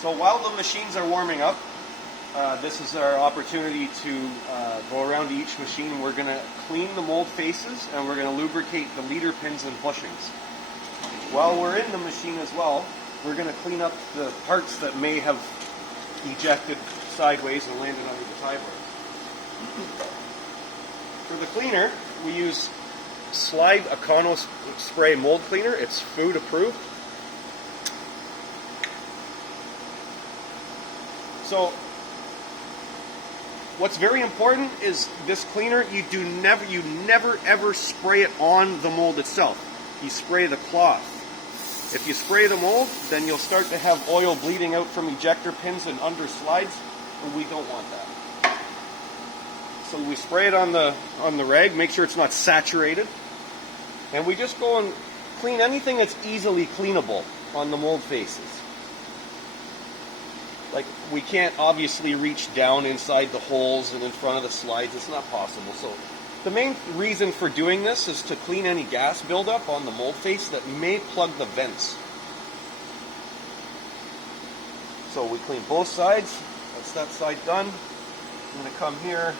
So while the machines are warming up, this is our opportunity to go around to each machine. We're going to clean the mold faces and we're going to lubricate the leader pins and bushings. While we're in the machine as well, we're going to clean up the parts that may have ejected sideways and landed under the tie bars. For the cleaner, we use Slide Econo Spray Mold Cleaner. It's food approved. So what's very important is this cleaner, you never ever spray it on the mold itself. You spray the cloth. If you spray the mold, then you'll start to have oil bleeding out from ejector pins and under slides, and we don't want that. So we spray it on the rag, make sure it's not saturated, and we just go and clean anything that's easily cleanable on the mold faces. Like, we can't obviously reach down inside the holes and in front of the slides. It's not possible. So the main reason for doing this is to clean any gas buildup on the mold face that may plug the vents. So we clean both sides. That's that side done. I'm going to come here.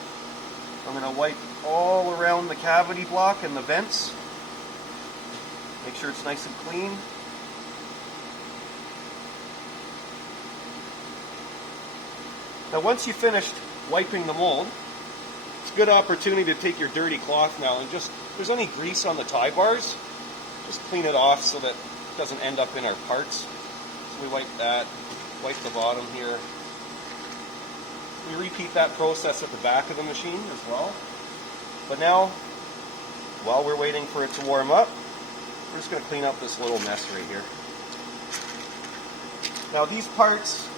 I'm going to wipe all around the cavity block and the vents. Make sure it's nice and clean. Now once you've finished wiping the mold, it's a good opportunity to take your dirty cloth now and just, if there's any grease on the tie bars, just clean it off so that it doesn't end up in our parts. So we wipe that, wipe the bottom here. We repeat that process at the back of the machine as well. But now, while we're waiting for it to warm up, we're just going to clean up this little mess right here. Now these parts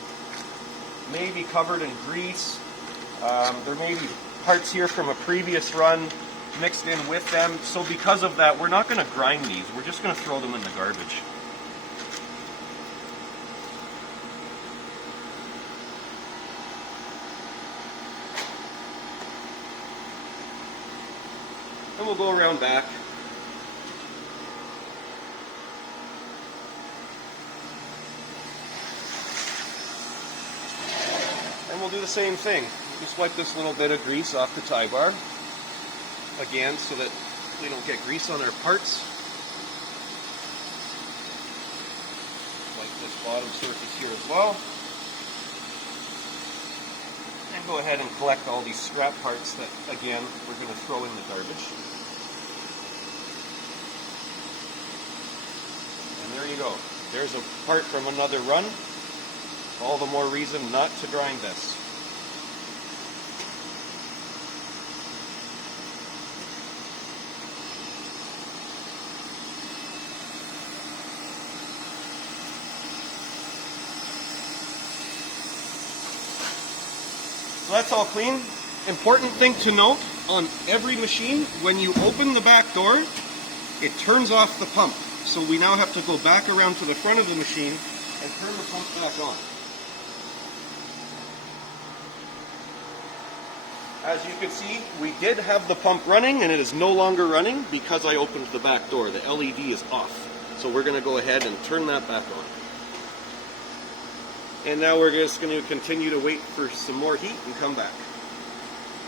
may be covered in grease. There may be parts here from a previous run mixed in with them. So because of that, we're not going to grind these. We're just going to throw them in the garbage. And we'll go around back. And we'll do the same thing. Just wipe this little bit of grease off the tie bar. Again, so that we don't get grease on our parts. Wipe this bottom surface here as well. And go ahead and collect all these scrap parts that, again, we're going to throw in the garbage. And there you go. There's a part from another run. All the more reason not to grind this. So that's all clean. Important thing to note on every machine, when you open the back door, it turns off the pump. So we now have to go back around to the front of the machine and turn the pump back on. As you can see, we did have the pump running and it is no longer running because I opened the back door. The LED is off. So we're going to go ahead and turn that back on. And now we're just going to continue to wait for some more heat and come back.